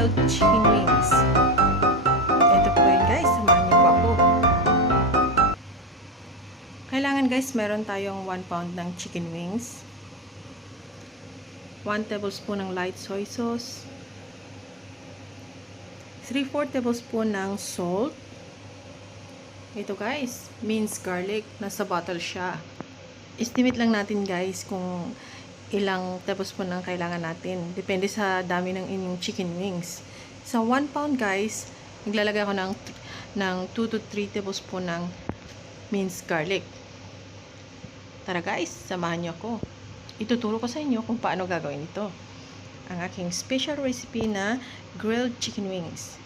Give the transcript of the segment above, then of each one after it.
grilled chicken wings. Ito po yun guys, samahan niyo po ako. Kailangan guys, meron tayong 1 pound ng chicken wings, 1 tablespoon ng light soy sauce, 3/4 tablespoon ng salt. Ito guys, minced garlic, nasa bottle siya. Estimate lang natin guys kung ilang tablespoon ang kailangan natin. Depende sa dami ng inyong chicken wings. Sa 1 pound guys, naglalagay ako ng 2 to 3 tablespoon ng minced garlic. Tara guys, samahan niyo ako. Ituturo ko sa inyo kung paano gagawin ito. Ang aking special recipe na grilled chicken wings.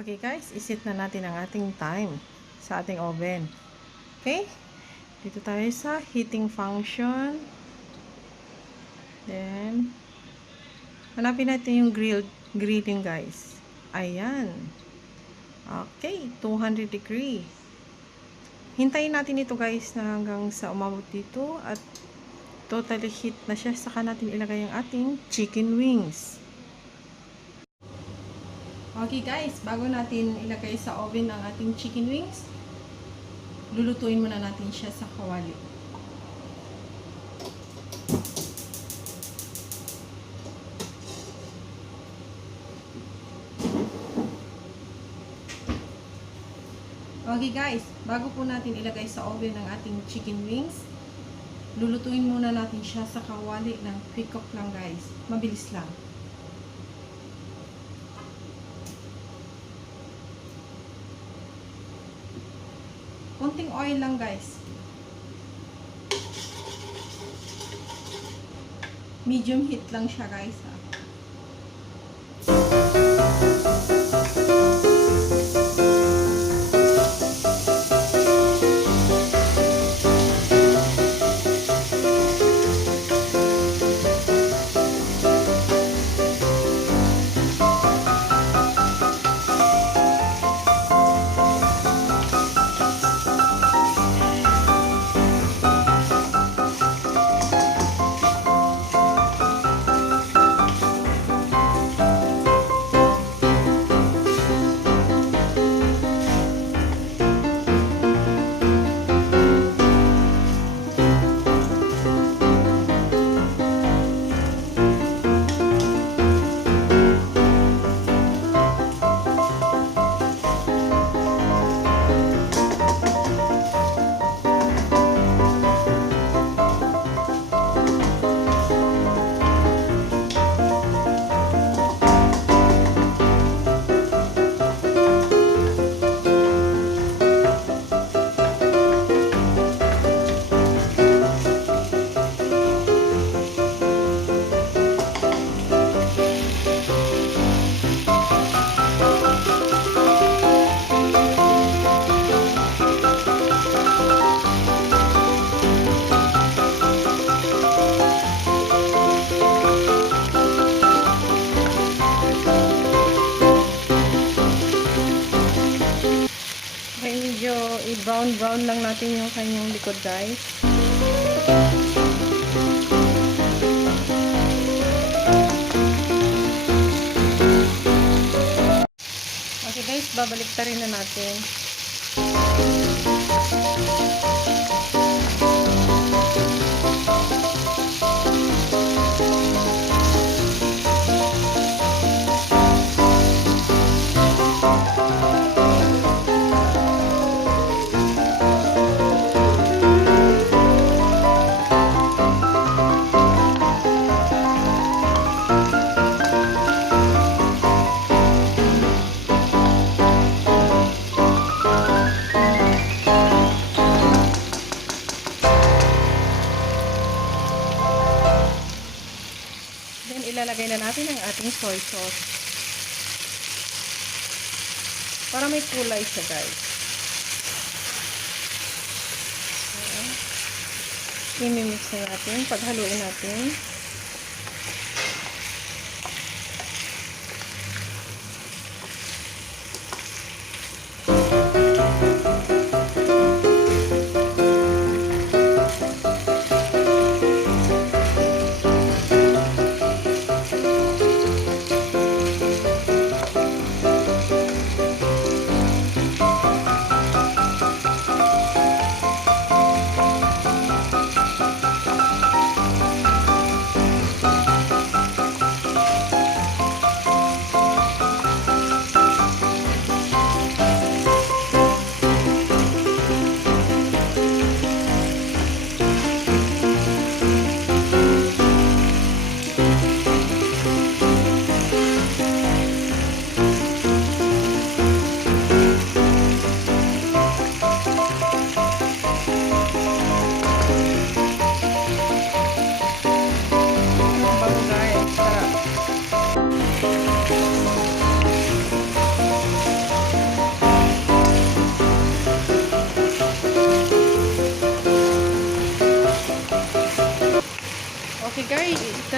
Okay guys, iset na natin ang ating time sa ating oven. Okay? Dito tayo sa heating function. Then, hanapin natin yung grilling guys. Ayan. Okay, 200 degree. Hintayin natin ito guys na hanggang sa umabot dito at totally heat na siya. Saka natin ilagay ang ating chicken wings. Okay guys, bago natin ilagay sa oven ang ating chicken wings, lulutuin muna natin siya sa kawali. Okay guys, bago po natin ilagay sa oven ang ating chicken wings, lulutuin muna natin siya sa kawali ng quick cook lang guys. Mabilis lang. Konting oil lang guys. Medium heat lang siya guys ha. Medyo i-brown lang natin yung kanyang likod guys. Okay guys, babaliktarin na natin. Ilalagay na natin ang ating soy sauce para may kulay siya guys. I-mix na natin, paghaluin natin.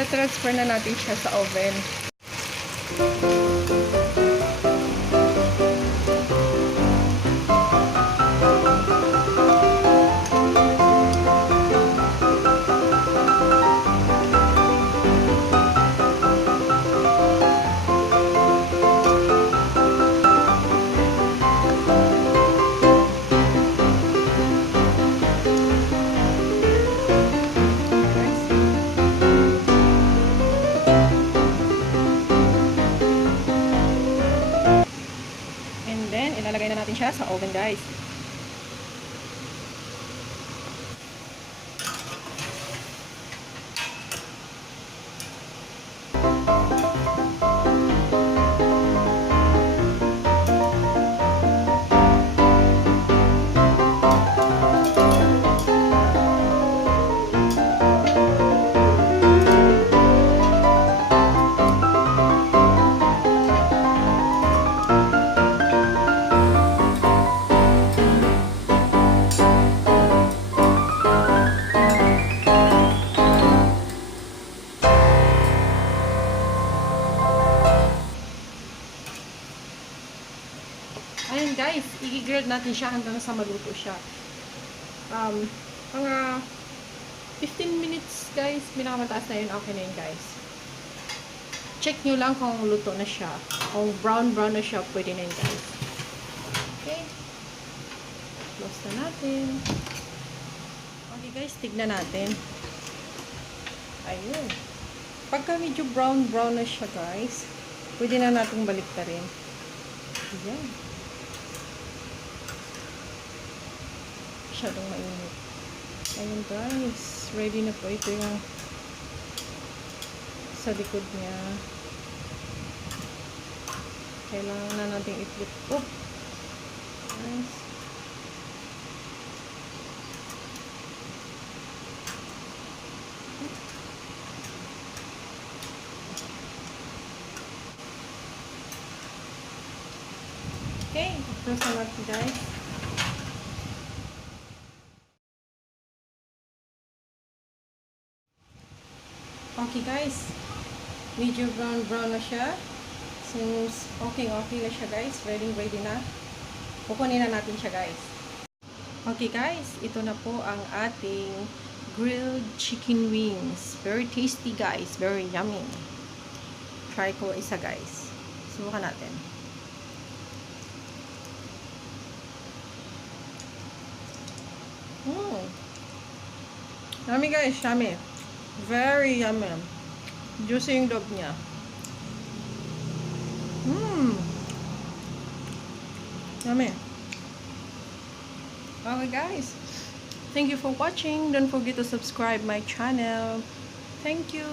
Ita-transfer na natin siya sa oven. Ilalagay na natin siya sa oven, guys. Ayun guys, i-grill natin siya hanggang sa maluto siya. Mga 15 minutes guys, pinakamataas na yun, okay na yun guys. Check nyo lang kung luto na siya. Kung brown na siya, pwede na yun guys. Okay. Close na natin. Okay guys, tignan natin. Ayun. Pagka medyo brown na siya guys, pwede na natin baliktarin. Ayan. Masyadong mainit. Ayun guys, ready na po ito yung sa likod niya. Kailangan na natin i-flip. Oh! Nice. Okay, close na natin guys. Okay guys, medyo brown na siya. Since okay na siya guys, ready na. Kukunin na natin siya guys. Okay guys, ito na po ang ating grilled chicken wings. Very tasty guys, very yummy. Try ko isa guys. Subukan natin. Yummy guys, yummy. Very yummy. Juicy yung loob niya. Yummy. Okay guys. Thank you for watching. Don't forget to subscribe my channel. Thank you.